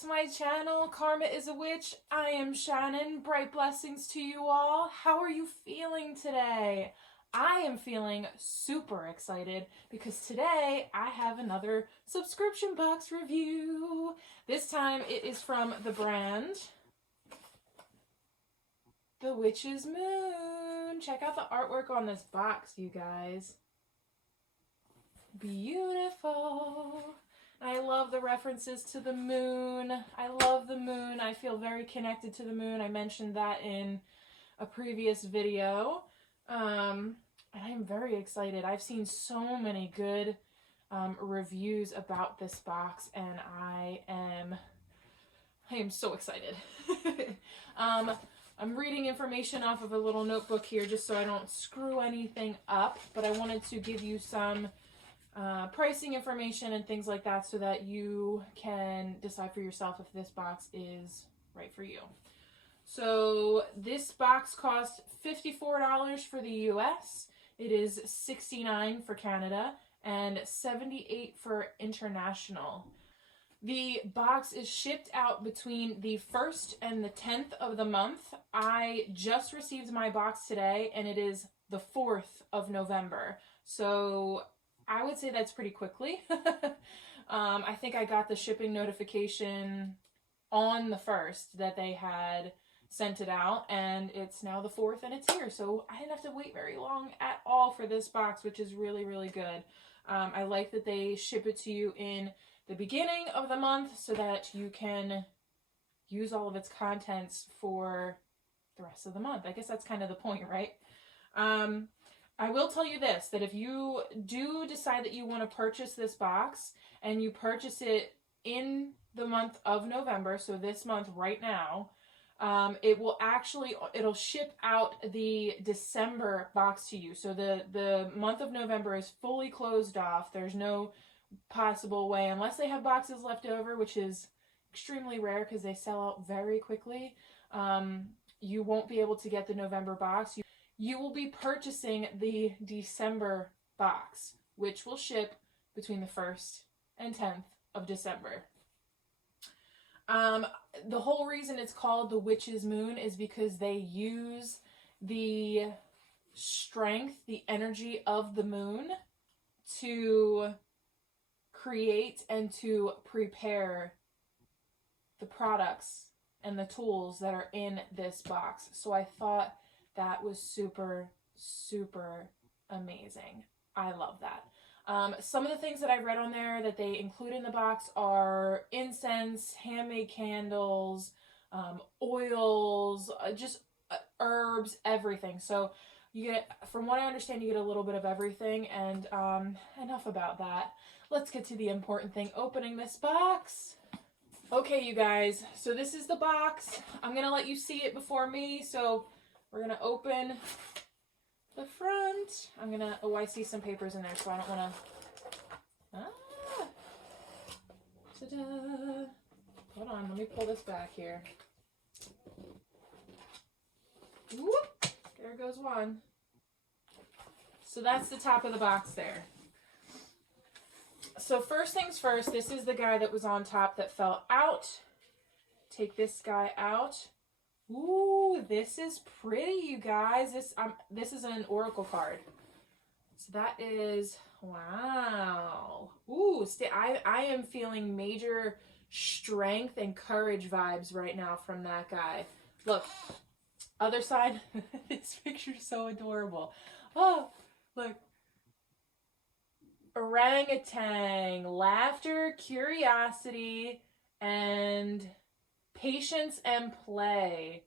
to my channel, Karma is a Witch. I am Shannon. Bright blessings to you all. How are you feeling today? I am feeling super excited because today I have another subscription box review. This time it is from the brand The Witch's Moon. Check out the artwork on this box, you guys. Beautiful. I love the references to the moon. I love the moon. I feel very connected to the moon. I mentioned that in a previous video. And I'm very excited. I've seen so many good reviews about this box, and I am so excited. I'm reading information off of a little notebook here just so I don't screw anything up, but I wanted to give you some pricing information and things like that so that you can decide for yourself if this box is right for you. So this box costs $54 for the US. It is $69 for Canada and $78 for international. The box is shipped out between the 1st and the 10th of the month. I just received my box today and it is the 4th of November. So I would say that's pretty quickly. I think I got the shipping notification on the 1st that they had sent it out, and it's now the 4th and it's here. So I didn't have to wait very long at all for this box, which is really, really good. I like that they ship it to you in the beginning of the month so that you can use all of its contents for the rest of the month. I guess that's kind of the point, right? I will tell you this, that if you do decide that you want to purchase this box and you purchase it in the month of November, so this month right now, it'll ship out the December box to you. So the month of November is fully closed off. There's no possible way, unless they have boxes left over, which is extremely rare because they sell out very quickly. You won't be able to get the November box. You will be purchasing the December box, which will ship between the 1st and 10th of December. The whole reason it's called the Witch's Moon is because they use the strength, the energy of the moon to create and to prepare the products and the tools that are in this box. So I thought that was super, super amazing. I love that. Some of the things that I read on there that they include in the box are incense, handmade candles, oils, just herbs, everything. So you get, from what I understand, you get a little bit of everything. And enough about that. Let's get to the important thing, opening this box. Okay, you guys, so this is the box. I'm going to let you see it before me. So we're going to open the front. I'm going to, oh, I see some papers in there, so I don't want to, ta-da. Hold on, let me pull this back here. Whoop, there goes one. So that's the top of the box there. So first things first, this is the guy that was on top that fell out. Take this guy out. Ooh, this is pretty, you guys. This is an oracle card. So that is, wow. Ooh, I am feeling major strength and courage vibes right now from that guy. Look, other side. This picture's so adorable. Oh, look. Orangutan, laughter, curiosity, and patience and play.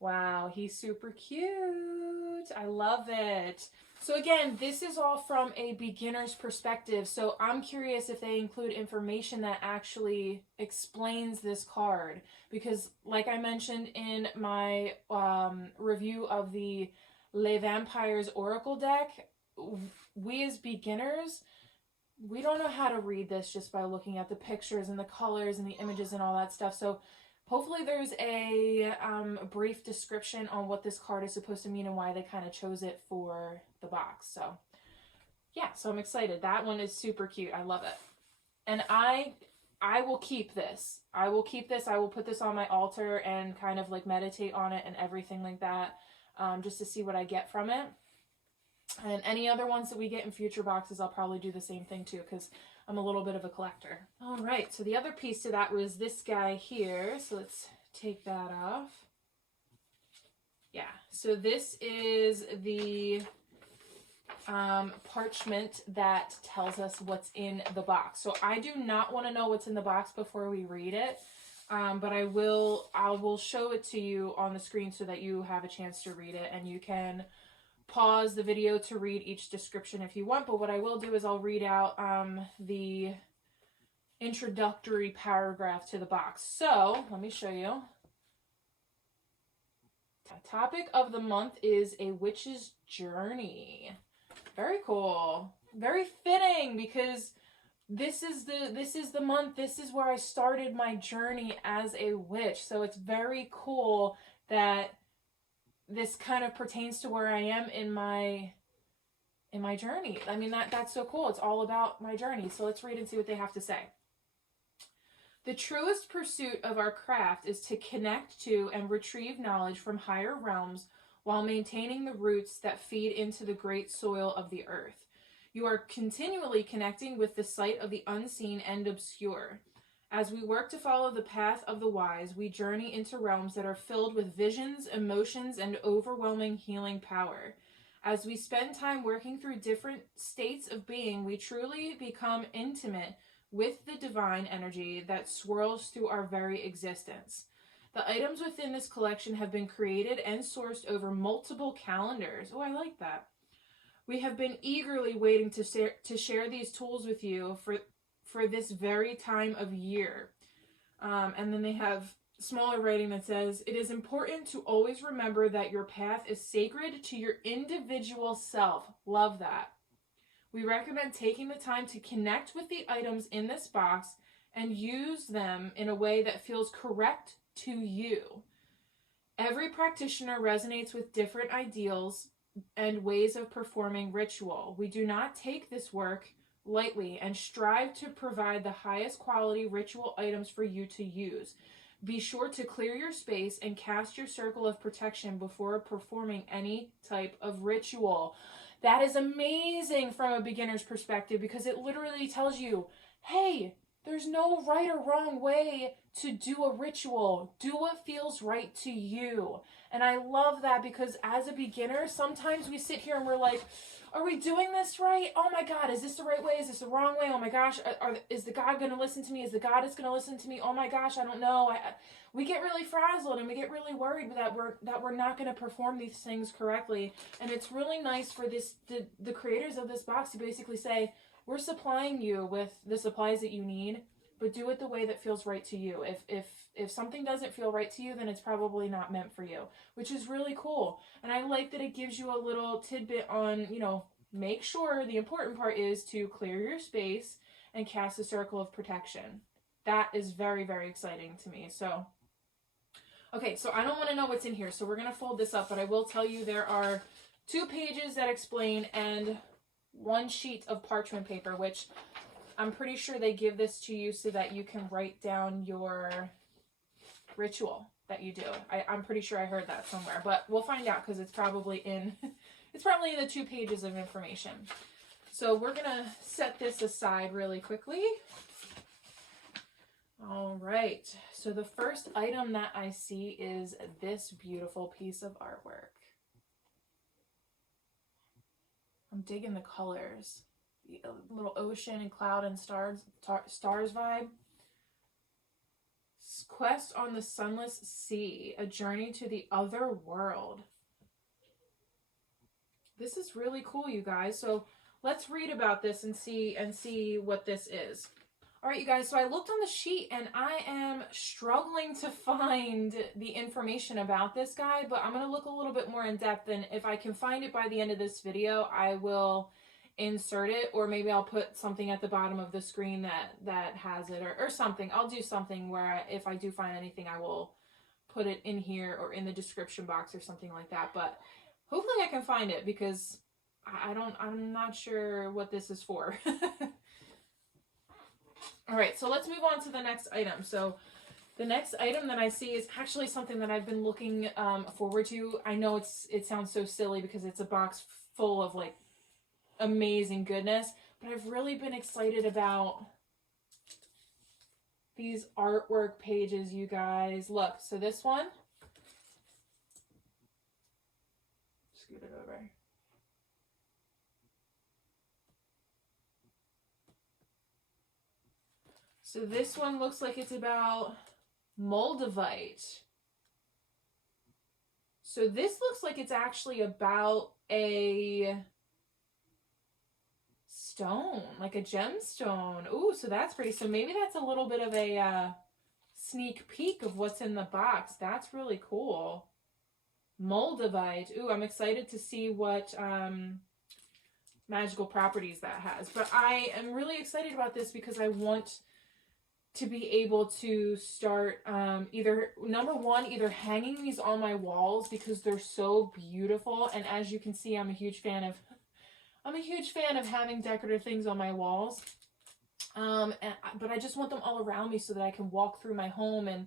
Wow, he's super cute. I love it. So again, this is all from a beginner's perspective. So I'm curious if they include information that actually explains this card. Because like I mentioned in my review of the Les Vampires Oracle deck, we as beginners, we don't know how to read this just by looking at the pictures and the colors and the images and all that stuff. So hopefully there's a brief description on what this card is supposed to mean and why they kind of chose it for the box. So yeah, so I'm excited. That one is super cute. I love it. And I I will keep this. I will keep this. I will put this on my altar and kind of like meditate on it and everything like that, just to see what I get from it. And any other ones that we get in future boxes, I'll probably do the same thing too, because I'm a little bit of a collector. All right, so the other piece to that was this guy here. So let's take that off. Yeah, so this is the parchment that tells us what's in the box. So I do not want to know what's in the box before we read it, but I will show it to you on the screen so that you have a chance to read it, and you can pause the video to read each description if you want. But what I will do is I'll read out the introductory paragraph to the box. So let me show you. The topic of the month is a witch's journey. Very cool. Very fitting, because this is the month. This is where I started my journey as a witch. So it's very cool that this kind of pertains to where I am in my journey. I mean, that's so cool. It's all about my journey. So let's read and see what they have to say. The truest pursuit of our craft is to connect to and retrieve knowledge from higher realms while maintaining the roots that feed into the great soil of the earth. You are continually connecting with the sight of the unseen and obscure. As we work to follow the path of the wise, we journey into realms that are filled with visions, emotions, and overwhelming healing power. As we spend time working through different states of being, we truly become intimate with the divine energy that swirls through our very existence. The items within this collection have been created and sourced over multiple calendars. Oh, I like that. We have been eagerly waiting to share these tools with you for this very time of year. And then they have smaller writing that says, it is important to always remember that your path is sacred to your individual self. Love that. We recommend taking the time to connect with the items in this box and use them in a way that feels correct to you. Every practitioner resonates with different ideals and ways of performing ritual. We do not take this work lightly and strive to provide the highest quality ritual items for you to use. Be sure to clear your space and cast your circle of protection before performing any type of ritual. That is amazing from a beginner's perspective, because it literally tells you, hey, there's no right or wrong way to do a ritual. Do what feels right to you. And I love that, because as a beginner, sometimes we sit here and we're like, are we doing this right? Oh my God, is this the right way? Is this the wrong way? Oh my gosh, is the God going to listen to me? Is the goddess going to listen to me? Oh my gosh, I don't know. We get really frazzled and we get really worried that we're not going to perform these things correctly. And it's really nice for the creators of this box to basically say, we're supplying you with the supplies that you need, but do it the way that feels right to you. If something doesn't feel right to you, then it's probably not meant for you, which is really cool. And I like that it gives you a little tidbit on, make sure the important part is to clear your space and cast a circle of protection. That is very, very exciting to me. So, okay, so I don't want to know what's in here, so we're going to fold this up, but I will tell you there are 2 pages that explain and 1 sheet of parchment paper, which I'm pretty sure they give this to you so that you can write down your ritual that you do. I'm pretty sure I heard that somewhere, but we'll find out, because it's probably in the 2 pages of information. So we're gonna set this aside really quickly. All right, so the first item that I see is this beautiful piece of artwork. I'm digging the colors. The little ocean and cloud and stars vibe. Quest on the Sunless Sea, a journey to the other world. This is really cool, you guys. So let's read about this and see what this is. All right, you guys, so I looked on the sheet and I am struggling to find the information about this guy, but I'm going to look a little bit more in depth, and if I can find it by the end of this video, I will insert it, or maybe I'll put something at the bottom of the screen that has it, or something. I'll do something where if I do find anything, I will put it in here or in the description box or something like that, but hopefully I can find it, because I'm not sure what this is for. All right, so let's move on to the next item. So the next item that I see is actually something that I've been looking forward to. I know it sounds so silly because it's a box full of like amazing goodness, but I've really been excited about these artwork pages, you guys. Look, so this one, scoot it over. So this one looks like it's about Moldavite. So this looks like it's actually about a stone, like a gemstone. Ooh, so that's pretty. So maybe that's a little bit of a sneak peek of what's in the box. That's really cool. Moldavite. Ooh, I'm excited to see what magical properties that has. But I am really excited about this because I want to be able to start either hanging these on my walls because they're so beautiful. And as you can see, I'm a huge fan of having decorative things on my walls. But I just want them all around me so that I can walk through my home and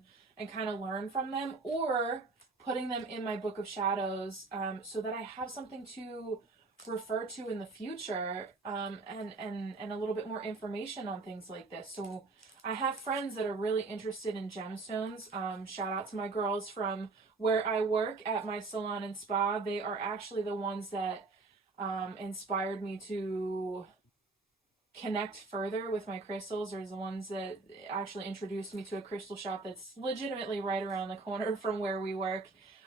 kind of learn from them, or putting them in my book of shadows so that I have something to refer to in the future, and a little bit more information on things like this. So I have friends that are really interested in gemstones. Shout out to my girls from where I work at my salon and spa. They are actually the ones that inspired me to connect further with my crystals. There's the ones that actually introduced me to a crystal shop that's legitimately right around the corner from where we work.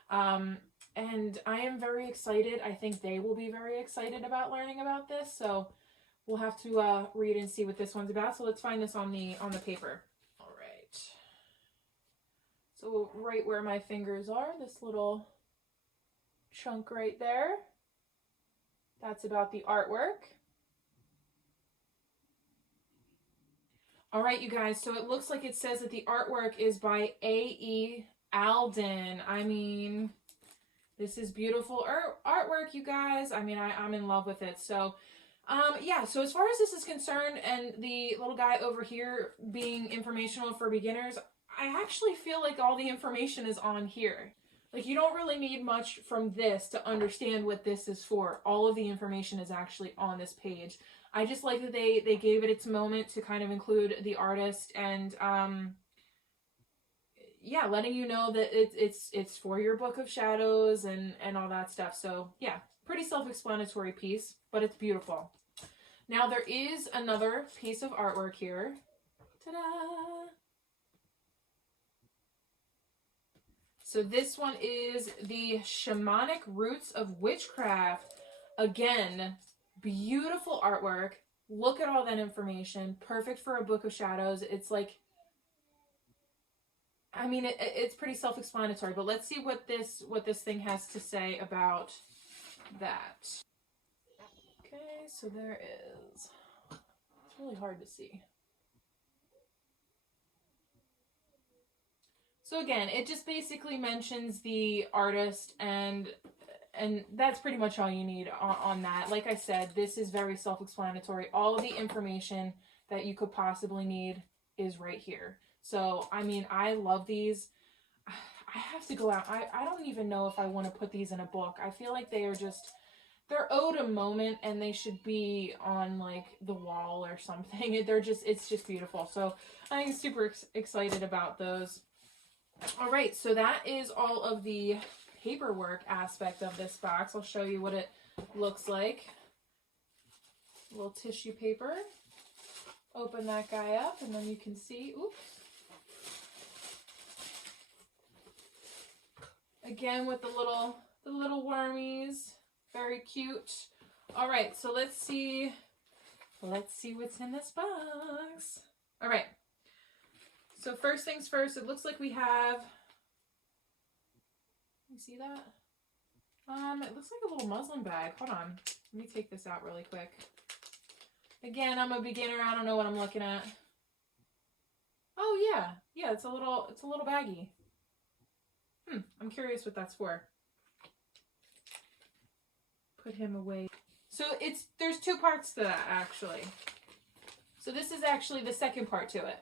And I am very excited. I think they will be very excited about learning about this. So we'll have to read and see what this one's about. So let's find this on the paper. All right. So right where my fingers are, this little chunk right there, that's about the artwork. All right, you guys, so it looks like it says that the artwork is by A.E. Alden. I mean, this is beautiful artwork, you guys. I mean, I'm in love with it. So, yeah, so as far as this is concerned, and the little guy over here being informational for beginners, I actually feel like all the information is on here. Like, you don't really need much from this to understand what this is for. All of the information is actually on this page. I just like that they gave it its moment to kind of include the artist and, yeah, letting you know that it's for your book of shadows and all that stuff. So, yeah, pretty self-explanatory piece, but it's beautiful. Now, there is another piece of artwork here. Ta-da! So this one is the Shamanic Roots of Witchcraft. Again, beautiful artwork. Look at all that information. Perfect for a book of shadows. It's like, I mean, it's pretty self-explanatory, but let's see what this thing has to say about that. Okay, so there is, it's really hard to see. So again, it just basically mentions the artist, and that's pretty much all you need on that. Like I said, this is very self-explanatory. All of the information that you could possibly need is right here. So, I mean, I love these. I have to go out. I don't even know if I want to put these in a book. I feel like they are just, they're owed a moment, and they should be on like the wall or something. It's just beautiful. So I'm super excited about those. All right, so that is all of the paperwork aspect of this box. I'll show you what it looks like. A little tissue paper. Open that guy up, and then you can see, oops. Again, with the little wormies. Very cute. All right, so let's see what's in this box. All right. So first things first, it looks like we have, you see that? It looks like a little muslin bag. Hold on. Let me take this out really quick. Again, I'm a beginner. I don't know what I'm looking at. Oh yeah. Yeah, it's a little baggie. I'm curious what that's for. Put him away. So there's two parts to that actually. So this is actually the second part to it.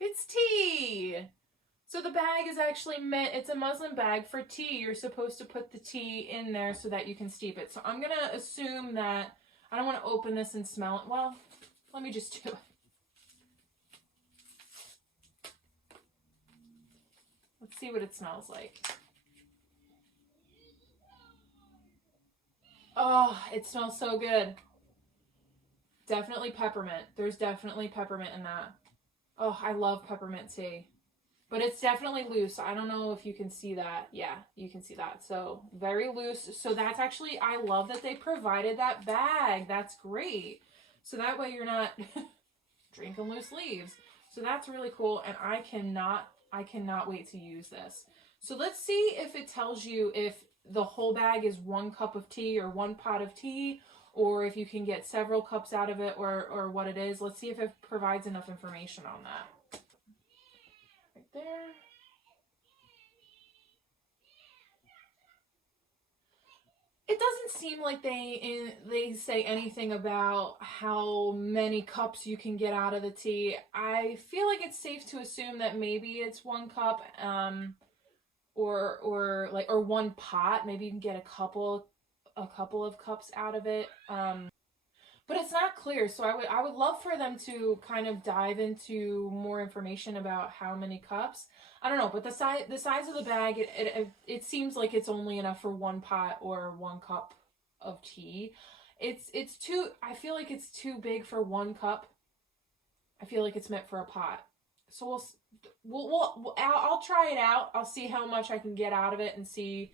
It's tea. So the bag is actually meant, it's a muslin bag for tea. You're supposed to put the tea in there so that you can steep it. So I'm going to assume that, I don't want to open this and smell it. Well, let me just do it. Let's see what it smells like. Oh, it smells so good. Definitely peppermint. There's definitely peppermint in that. Oh, I love peppermint tea. But it's definitely loose. I don't know if you can see that. Yeah, you can see that. So very loose. So that's actually, I love that they provided that bag. That's great. So that way you're not drinking loose leaves. So that's really cool. And I cannot wait to use this. So let's see if it tells you if the whole bag is 1 cup of tea or 1 pot of tea, or if you can get several cups out of it, or what it is. Let's see if it provides enough information on that. Right there. It doesn't seem like they say anything about how many cups you can get out of the tea. I feel like it's safe to assume that maybe it's 1 cup, or 1 pot. Maybe you can get a couple of cups out of it. But it's not clear, so I would love for them to kind of dive into more information about how many cups. I don't know, but the size of the bag, it seems like it's only enough for 1 pot or 1 cup of tea. It's too, I feel like it's too big for 1 cup. I feel like it's meant for a pot. So I'll try it out. I'll see how much I can get out of it and see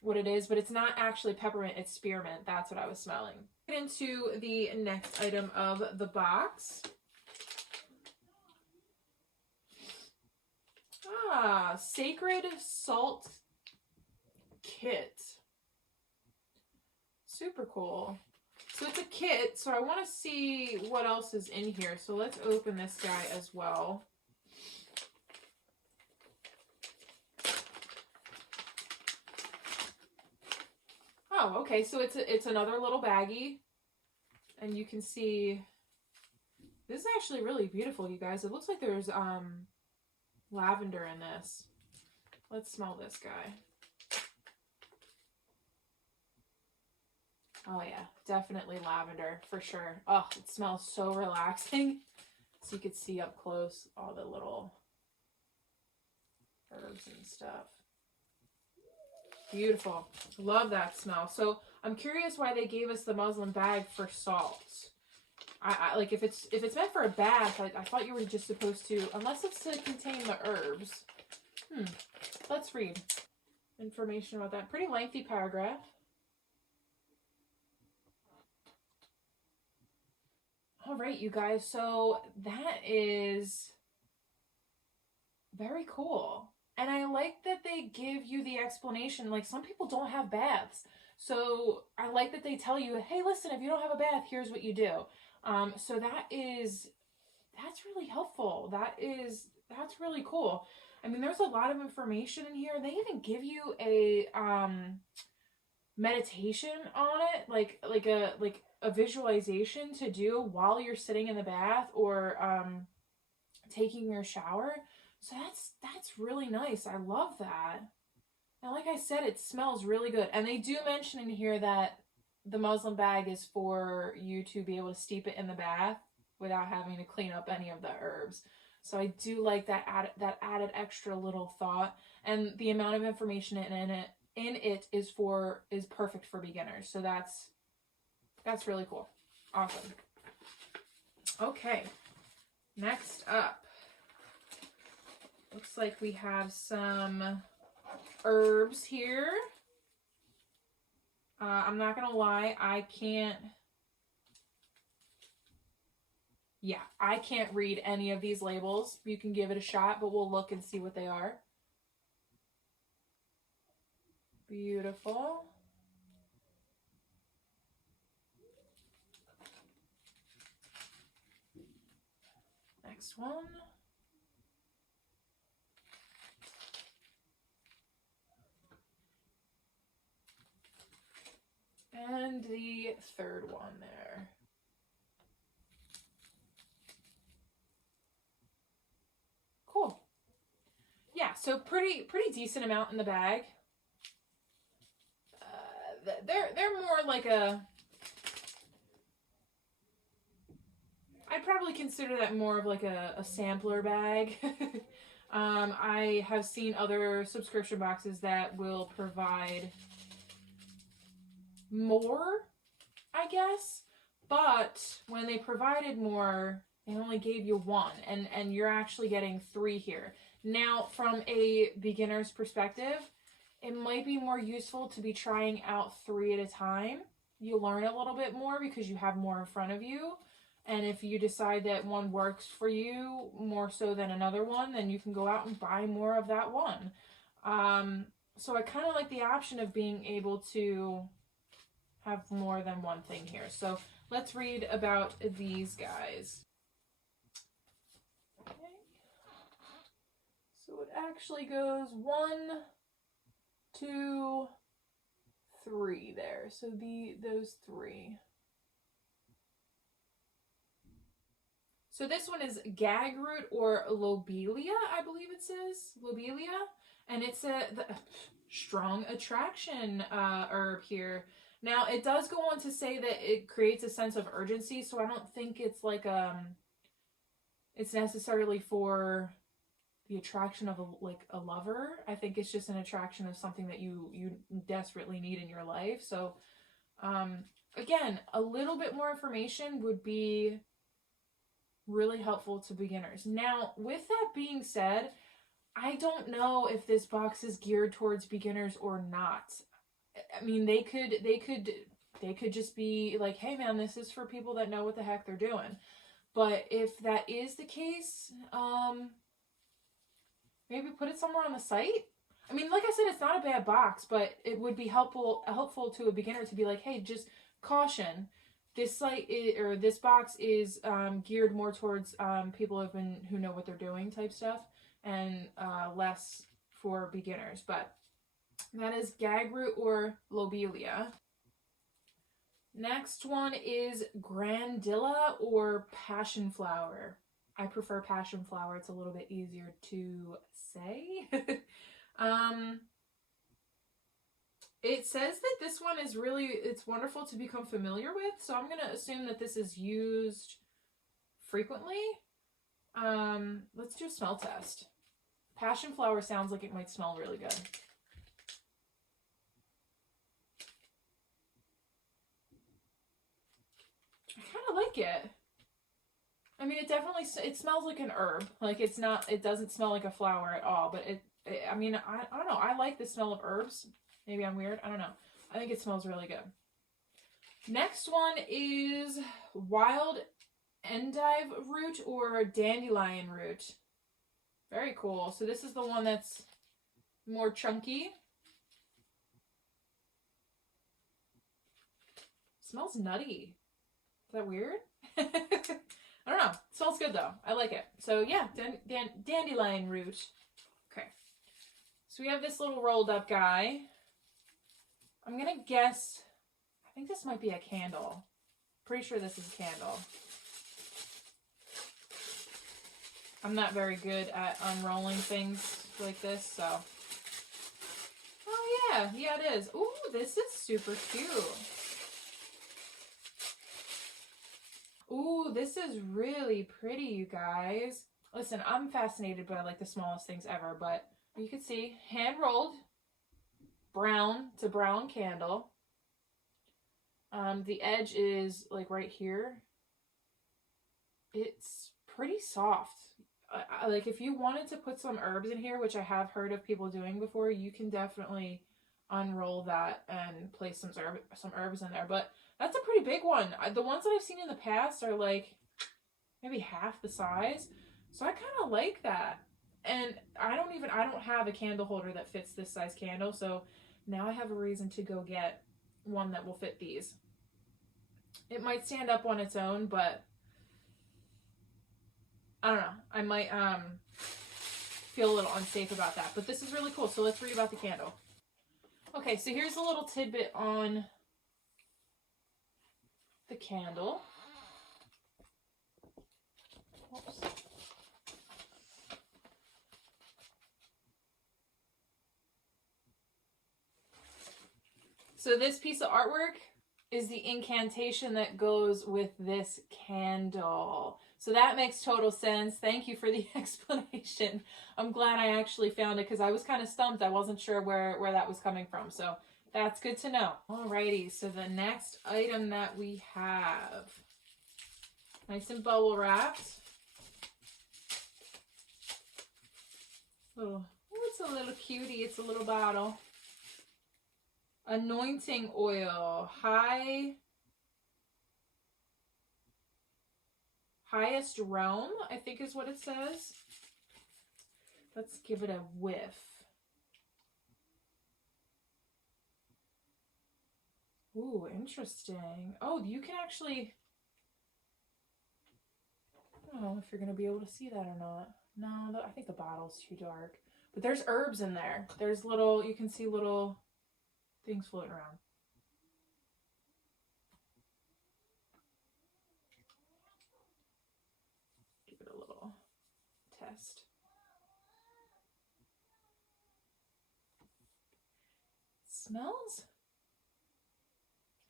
what it is, but it's not actually peppermint, it's spearmint. That's what I was smelling. Get into the next item of the box. Sacred Salt Kit. Super cool. So it's a kit, so I want to see what else is in here. So let's open this guy as well. Oh, okay, so it's another little baggie. And you can see, this is actually really beautiful, you guys. It looks like there's lavender in this. Let's smell this guy. Oh yeah, definitely lavender for sure. Oh, it smells so relaxing. So you could see up close all the little herbs and stuff. Beautiful. Love that smell. So I'm curious why they gave us the muslin bag for salts. I like, if it's meant for a bath, I thought you were just supposed to, unless it's to contain the herbs. Let's read information about that. Pretty lengthy paragraph. All right, you guys. So that is very cool. And I like that they give you the explanation. Like, some people don't have baths. So I like that they tell you, hey, listen, if you don't have a bath, here's what you do. So that's really helpful. That's really cool. I mean, there's a lot of information in here. They even give you a meditation on it, like a visualization to do while you're sitting in the bath or taking your shower. So that's really nice. I love that. And like I said, it smells really good. And they do mention in here that the muslin bag is for you to be able to steep it in the bath without having to clean up any of the herbs. So I do like that added extra little thought. And the amount of information in it is perfect for beginners. So that's really cool. Awesome. Okay. Next up. Looks like we have some herbs here. I'm not gonna lie, I can't read any of these labels. You can give it a shot, but we'll look and see what they are. Beautiful. Next one. And the third one there. So pretty decent amount in the bag. They're more like a... I'd probably consider that more of like a sampler bag. I have seen other subscription boxes that will provide more, I guess. But when they provided more, they only gave you one. And you're actually getting 3 here. Now, from a beginner's perspective, it might be more useful to be trying out 3 at a time. You learn a little bit more because you have more in front of you. And if you decide that one works for you more so than another one, then you can go out and buy more of that one. So I kind of like the option of being able to have more than one thing here. So let's read about these guys. Okay. So it actually goes 1, 2, 3 there. So those 3. So this one is gag root or lobelia, I believe it says. Lobelia. And it's the strong attraction herb here. Now, it does go on to say that it creates a sense of urgency, so I don't think it's like it's necessarily for the attraction of a lover. I think it's just an attraction of something that you desperately need in your life. So, again, a little bit more information would be really helpful to beginners. Now, with that being said, I don't know if this box is geared towards beginners or not. I mean, they could just be like, hey man, this is for people that know what the heck they're doing. But if that is the case, maybe put it somewhere on the site. I mean, like I said, it's not a bad box, but it would be helpful to a beginner to be like, hey, just caution. This site or this box is geared more towards people who know what they're doing type stuff, and less for beginners. But that is gag root or lobelia. Next one is grandilla or passion flower. I prefer passion flower. It's a little bit easier to say. It says that this one is it's wonderful to become familiar with, so I'm going to assume that this is used frequently. Let's do a smell test. Passion flower sounds like it might smell really good. I kind of like it. I mean, it smells like an herb. Like it doesn't smell like a flower at all, but I mean, I don't know. I like the smell of herbs. Maybe I'm weird. I don't know. I think it smells really good. Next one is wild endive root or dandelion root. Very cool. So this is the one that's more chunky. Smells nutty. Is that weird? I don't know. It smells good though. I like it. So yeah, dandelion root. Okay. So we have this little rolled up guy. I'm going to guess, I think this might be a candle. Pretty sure this is a candle. I'm not very good at unrolling things like this, so. Oh yeah, it is. Ooh, this is super cute. Ooh, this is really pretty, you guys. Listen, I'm fascinated by like the smallest things ever, but you can see, hand rolled. Brown to brown candle. The edge is like right here. It's pretty soft. Like if you wanted to put some herbs in here, which I have heard of people doing before, you can definitely unroll that and place some herbs in there. But that's a pretty big one. The ones that I've seen in the past are like maybe half the size. So I kind of like that. And I don't have a candle holder that fits this size candle, so now I have a reason to go get one that will fit these. It might stand up on its own, but I don't know. I might feel a little unsafe about that. But this is really cool, so let's read about the candle. Okay, so here's a little tidbit on the candle. Oops. So this piece of artwork is the incantation that goes with this candle. So that makes total sense. Thank you for the explanation. I'm glad I actually found it because I was kind of stumped. I wasn't sure where that was coming from. So that's good to know. Alrighty, so the next item that we have, nice and bubble wrapped. Oh, it's a little cutie. It's a little bottle. Anointing oil, highest realm, I think is what it says. Let's give it a whiff. Ooh, interesting. Oh, you can actually, I don't know if you're going to be able to see that or not. No, I think the bottle's too dark. But there's herbs in there. There's little, you can see little things floating around. Give it a little test. It smells.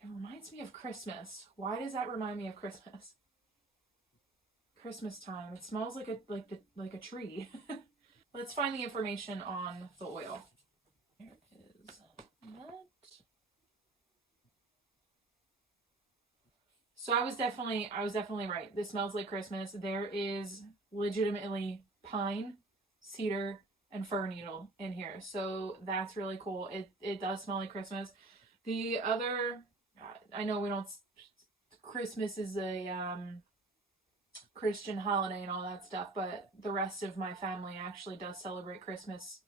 It reminds me of Christmas. Why does that remind me of Christmas? Christmas time. It smells like a tree. Let's find the information on the oil. There is that. So I was definitely right. This smells like Christmas. There is legitimately pine, cedar, and fir needle in here. So that's really cool. It does smell like Christmas. The other, I know we don't, Christmas is a Christian holiday and all that stuff, but the rest of my family actually does celebrate Christmas.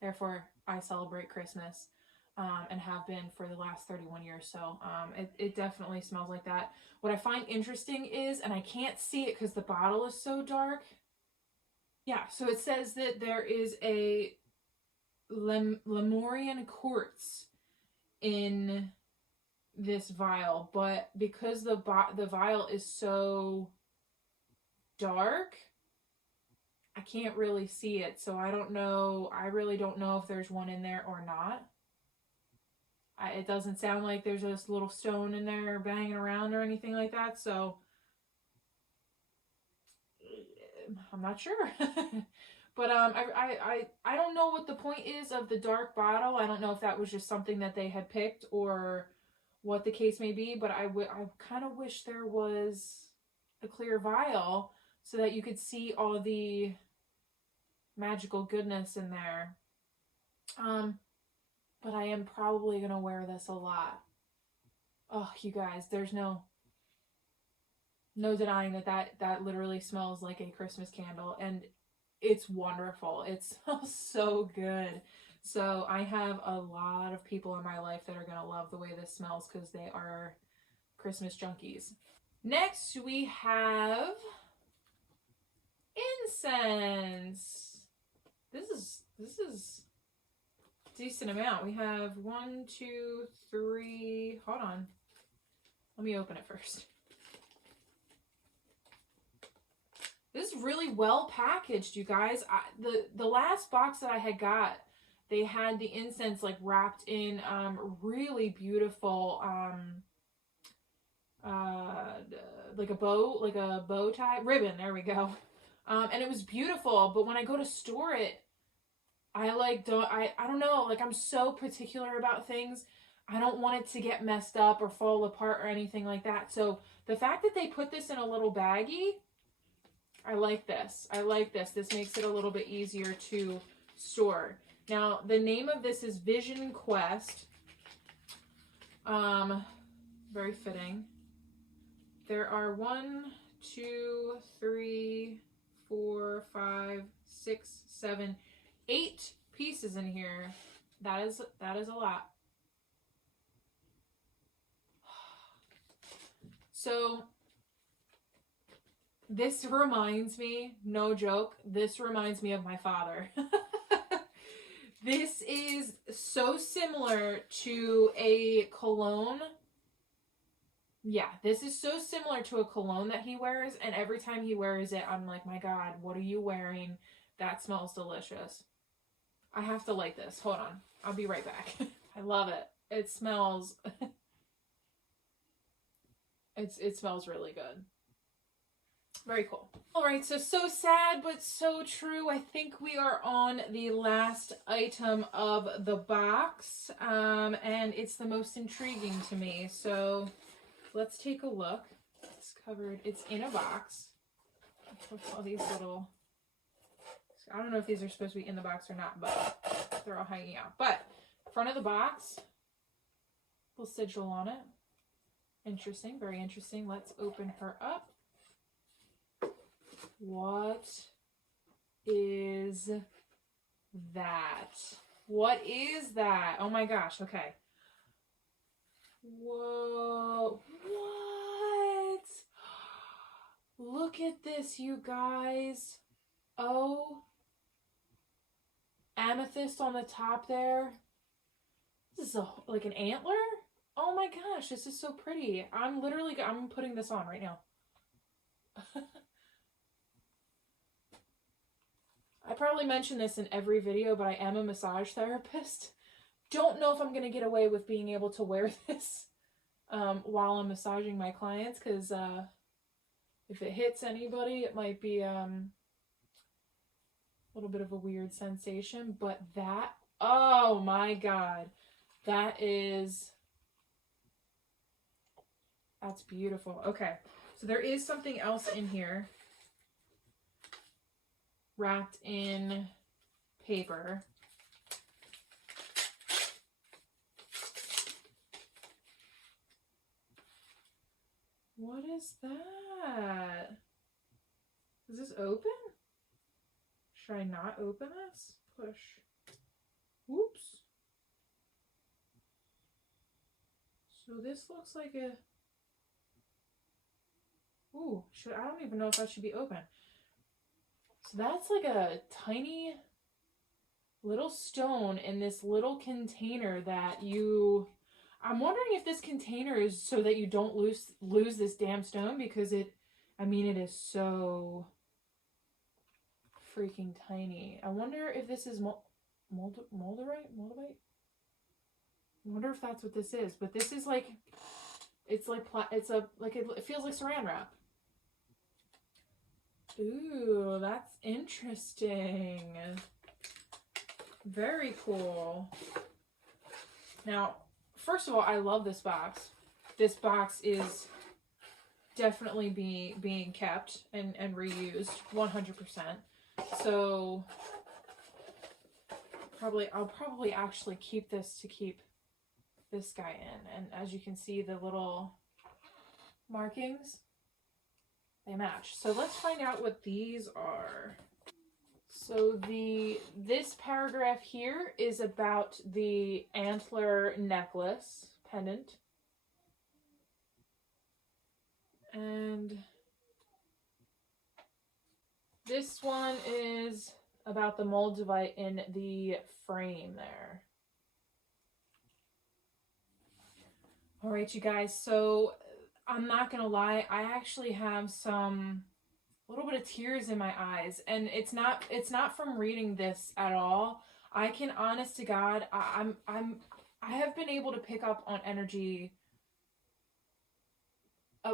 Therefore, I celebrate Christmas. And have been for the last 31 years. So it definitely smells like that. What I find interesting is, and I can't see it because the bottle is so dark. Yeah, so it says that there is a Lemurian quartz in this vial, but because the vial is so dark, I can't really see it. So I don't know. I really don't know if there's one in there or not. It doesn't sound like there's a little stone in there banging around or anything like that, so I'm not sure. But I don't know what the point is of the dark bottle. I don't know if that was just something that they had picked or what the case may be, but I kind of wish there was a clear vial so that you could see all the magical goodness in there. But I am probably going to wear this a lot. Oh, you guys, there's no denying that literally smells like a Christmas candle. And it's wonderful. It smells so good. So I have a lot of people in my life that are going to love the way this smells because they are Christmas junkies. Next, we have incense. This is decent amount. We have 1, 2, 3. Hold on. Let me open it first. This is really well packaged, you guys. The last box that I had got, they had the incense like wrapped in really beautiful like a bow tie ribbon. There we go. And it was beautiful. But when I go to store it, I don't know, like I'm so particular about things. I don't want it to get messed up or fall apart or anything like that. So the fact that they put this in a little baggie, I like this. This makes it a little bit easier to store. Now, the name of this is Vision Quest. Very fitting. There are 1, 2, 3, 4, 5, 6, 7, 8 pieces in here. That is a lot. So this reminds me, no joke, this reminds me of my father. This is so similar to a cologne. Yeah, this is so similar to a cologne that he wears, and every time he wears it, I'm like, my God, what are you wearing? That smells delicious. I have to light this. Hold on. I'll be right back. I love it. it smells, it smells really good. Very cool. All right, so sad, but so true. I think we are on the last item of the box, and it's the most intriguing to me. So let's take a look. It's covered, it's in a box. What's all these little, I don't know if these are supposed to be in the box or not, but they're all hanging out. But front of the box, little sigil on it. Interesting, very interesting. Let's open her up. What is that? What is that? Oh my gosh, okay. Whoa, what? Look at this, you guys. Oh, amethyst on the top there. This is like an antler? Oh my gosh, this is so pretty. I'm putting this on right now. I probably mention this in every video, but I am a massage therapist. Don't know if I'm going to get away with being able to wear this while I'm massaging my clients, because if it hits anybody, it might be a little bit of a weird sensation. But that, oh my God, that's beautiful. Okay, so there is something else in here, wrapped in paper. What is that? Is this open? Should I not open this? Push. Oops. So this looks like a... Ooh, I don't even know if that should be open. So that's like a tiny little stone in this little container that you... I'm wondering if this container is so that you don't lose this damn stone, because it is so freaking tiny. I wonder if this is moldavite? I wonder if that's what this is. But this is like, it feels like saran wrap. Ooh, that's interesting. Very cool. Now, first of all, I love this box. This box is definitely being kept and reused 100%. So I'll probably actually keep this to keep this guy in. And as you can see, the little markings, they match. So let's find out what these are. So this paragraph here is about the antler necklace pendant. And this one is about the moldavite in the frame there. All right, you guys, so I'm not gonna lie, I actually have a little bit of tears in my eyes, and it's not from reading this at all. I can, honest to God, I have been able to pick up on energy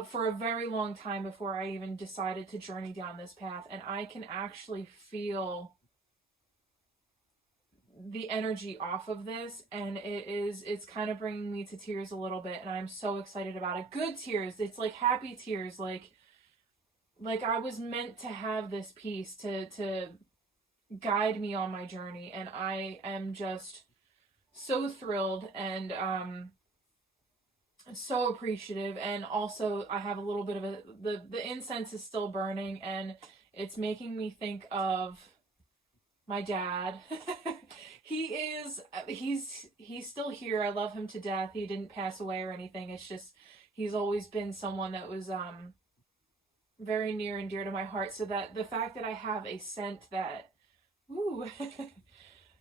for a very long time before I even decided to journey down this path, and I can actually feel the energy off of this, and it's kind of bringing me to tears a little bit, and I'm so excited about it. Good tears. It's like happy tears, like I was meant to have this piece to guide me on my journey, and I am just so thrilled and so appreciative. And also I have a little bit of the incense is still burning, and it's making me think of my dad. He's still here. I love him to death. He didn't pass away or anything. It's just he's always been someone that was very near and dear to my heart. So that the fact that I have a scent that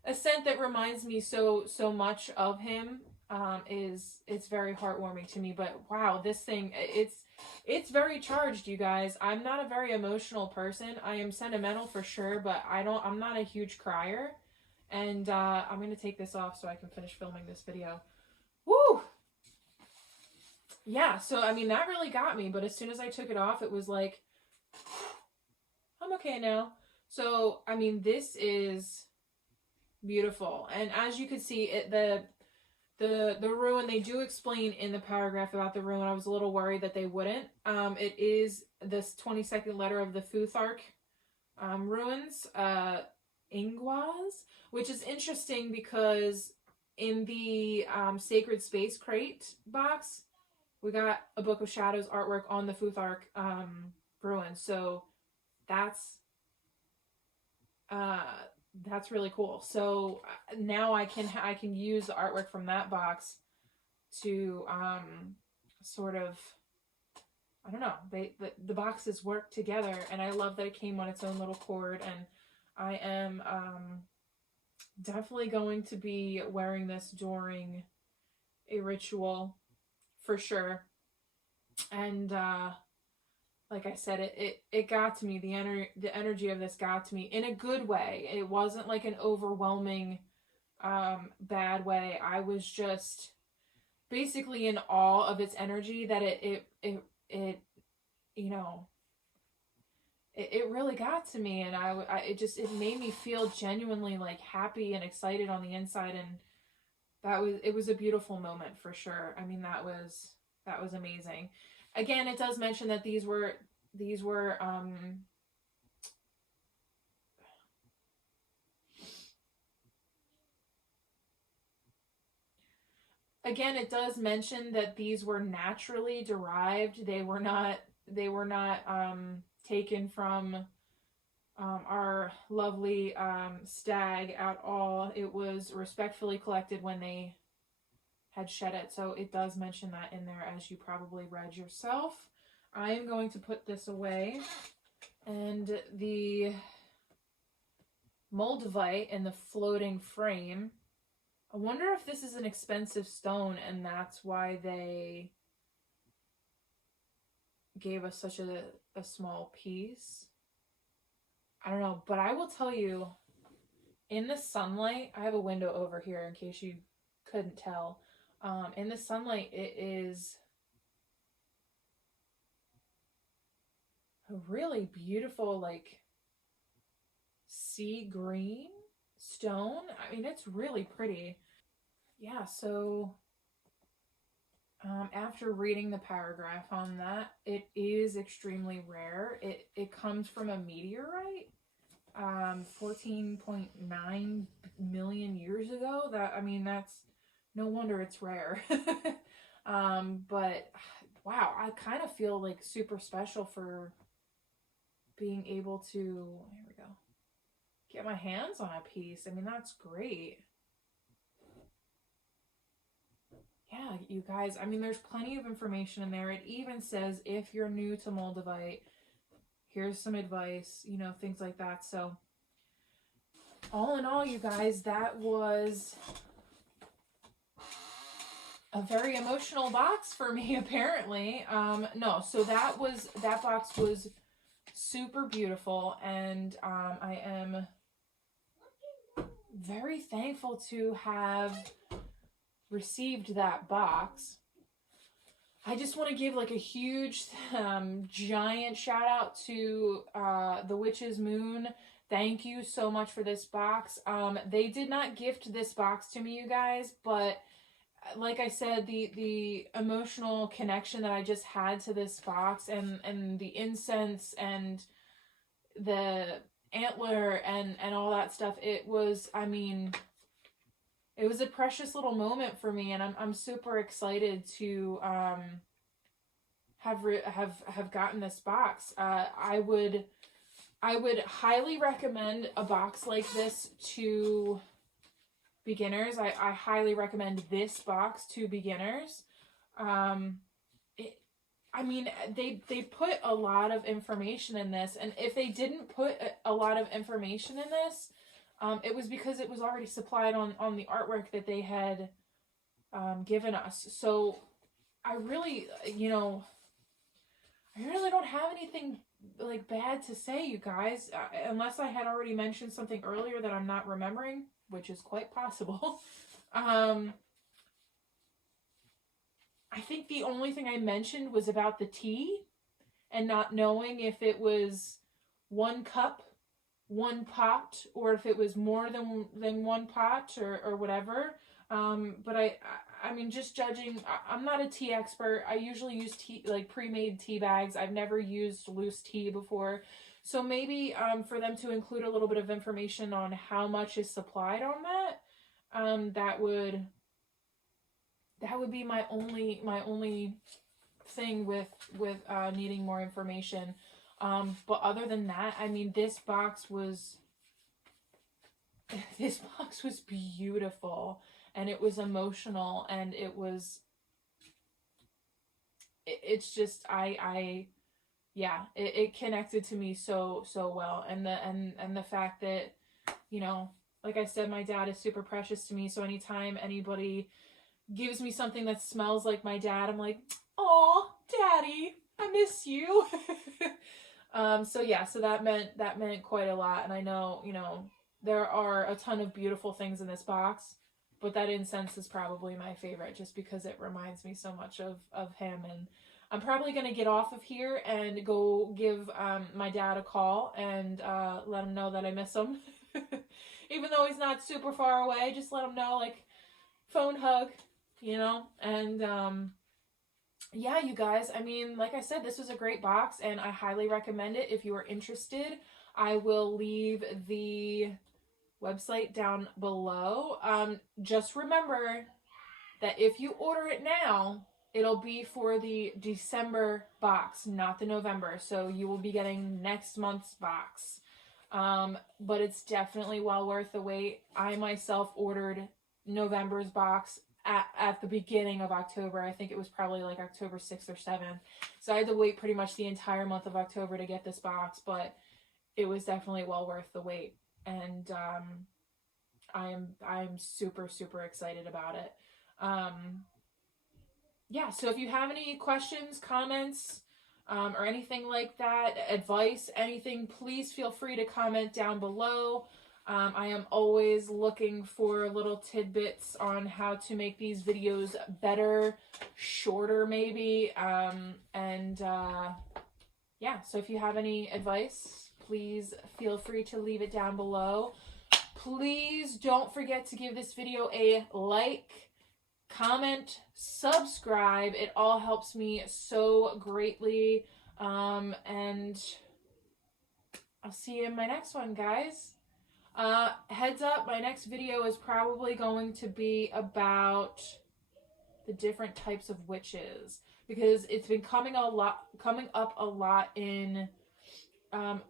a scent that reminds me so much of him it's very heartwarming to me. But wow, this thing, it's very charged, you guys. I'm not a very emotional person. I am sentimental for sure, but I'm not a huge crier. And I'm gonna take this off so I can finish filming this video. Woo! yeah, so I mean, that really got me. But as soon as I took it off, it was like, I'm okay now. So, I mean, this is beautiful. And as you can see, the rune, they do explain in the paragraph about the rune. I was a little worried that they wouldn't. It is this 22nd letter of the Futhark runes, Ingwaz, which is interesting because in the Sacred Space Crate box, we got a Book of Shadows artwork on the Futhark ruins. So that's uh, that's really cool. So now I can use the artwork from that box to sort of, I don't know, the boxes work together, and I love that it came on its own little cord. And I am definitely going to be wearing this during a ritual for sure. And like I said, it got to me. The energy of this got to me in a good way. It wasn't like an overwhelming bad way. I was just basically in awe of its energy, that it you know, it really got to me. And it made me feel genuinely like happy and excited on the inside. And it was a beautiful moment for sure. I mean, that was amazing. Again, it does mention that these were again, it does mention that these were naturally derived. They were not taken from our lovely stag at all. It was respectfully collected when they had shed it. So it does mention that in there, as you probably read yourself. I am going to put this away. And the moldavite in the floating frame, I wonder if this is an expensive stone and that's why they gave us such a small piece. I don't know, but I will tell you, in the sunlight, I have a window over here in case you couldn't tell. In the sunlight, it is a really beautiful, like, sea green stone. I mean, it's really pretty. Yeah, so after reading the paragraph on that, it is extremely rare. It comes from a meteorite, 14.9 million years ago. That's no wonder it's rare. But wow, I kind of feel like super special for being able to, here we go, get my hands on a piece. I mean, that's great. Yeah, you guys, I mean, there's plenty of information in there. It even says, if you're new to Moldavite, here's some advice, things like that. So all in all, you guys, that was a very emotional box for me, apparently. No, so that box was super beautiful, and I am very thankful to have received that box. I just want to give like a huge giant shout out to the Witch's Moon. Thank you so much for this box. They did not gift this box to me, you guys, but like I said, the emotional connection that I just had to this box, and the incense and the antler and all that stuff, it was, I mean, it was a precious little moment for me, and I'm super excited to have gotten this box. I would highly recommend a box like this to beginners. I highly recommend this box to beginners. They put a lot of information in this, and if they didn't put a lot of information in this, it was because it was already supplied on the artwork that they had given us. So I really don't have anything like bad to say, you guys, unless I had already mentioned something earlier that I'm not remembering, which is quite possible. I I think the only thing I mentioned was about the tea and not knowing if it was 1 cup, 1 pot, or if it was more than 1 pot or whatever. But I mean, just judging, I'm not a tea expert. I usually use tea, like pre-made tea bags. I've never used loose tea before. So maybe for them to include a little bit of information on how much is supplied on that, that would be my only thing with needing more information. But other than that, I mean, this box was beautiful, and it was emotional, and it's just yeah, it connected to me so well, and the fact that, you know, like I said, my dad is super precious to me, so anytime anybody gives me something that smells like my dad, I'm like, "Aw, Daddy, I miss you." So yeah, so that meant quite a lot, and I know, you know, there are a ton of beautiful things in this box, but that incense is probably my favorite, just because it reminds me so much of him. And I'm probably gonna get off of here and go give my dad a call and let him know that I miss him, even though he's not super far away. Just let him know, like, phone hug, you know. And yeah, you guys, I mean, like I said, this was a great box, and I highly recommend it if you are interested. I will leave the website down below. Just remember that if you order it now, it'll be for the December box, not the November. So you will be getting next month's box. But it's definitely well worth the wait. I myself ordered November's box at the beginning of October. I think it was probably like October 6th or 7th. So I had to wait pretty much the entire month of October to get this box, but it was definitely well worth the wait. And I'm super excited about it. Yeah, so if you have any questions, comments, or anything like that, advice, anything, please feel free to comment down below. I am always looking for little tidbits on how to make these videos better, shorter maybe, yeah, so if you have any advice, please feel free to leave it down below. Please don't forget to give this video a like, comment, subscribe. It all helps me so greatly. And I'll see you in my next one, guys. Heads up, my next video is probably going to be about the different types of witches, because it's been coming up a lot in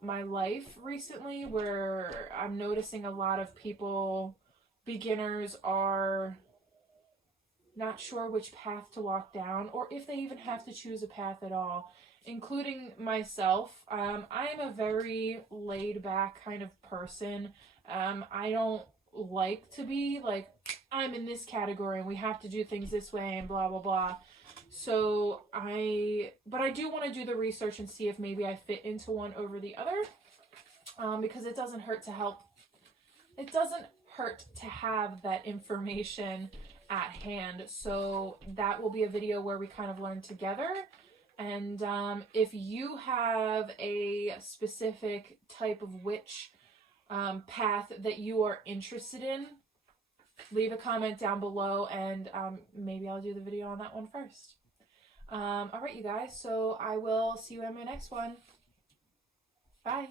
my life recently, where I'm noticing a lot of people, beginners, are not sure which path to walk down, or if they even have to choose a path at all, including myself. I am a very laid back kind of person. I don't like to be like, I'm in this category and we have to do things this way and blah blah blah. So but I do want to do the research and see if maybe I fit into one over the other, because it doesn't hurt to help. It doesn't hurt to have that information at hand. So that will be a video where we kind of learn together. And if you have a specific type of witch path that you are interested in, leave a comment down below, and maybe I'll do the video on that one first. All right, you guys, so I will see you in my next one. Bye.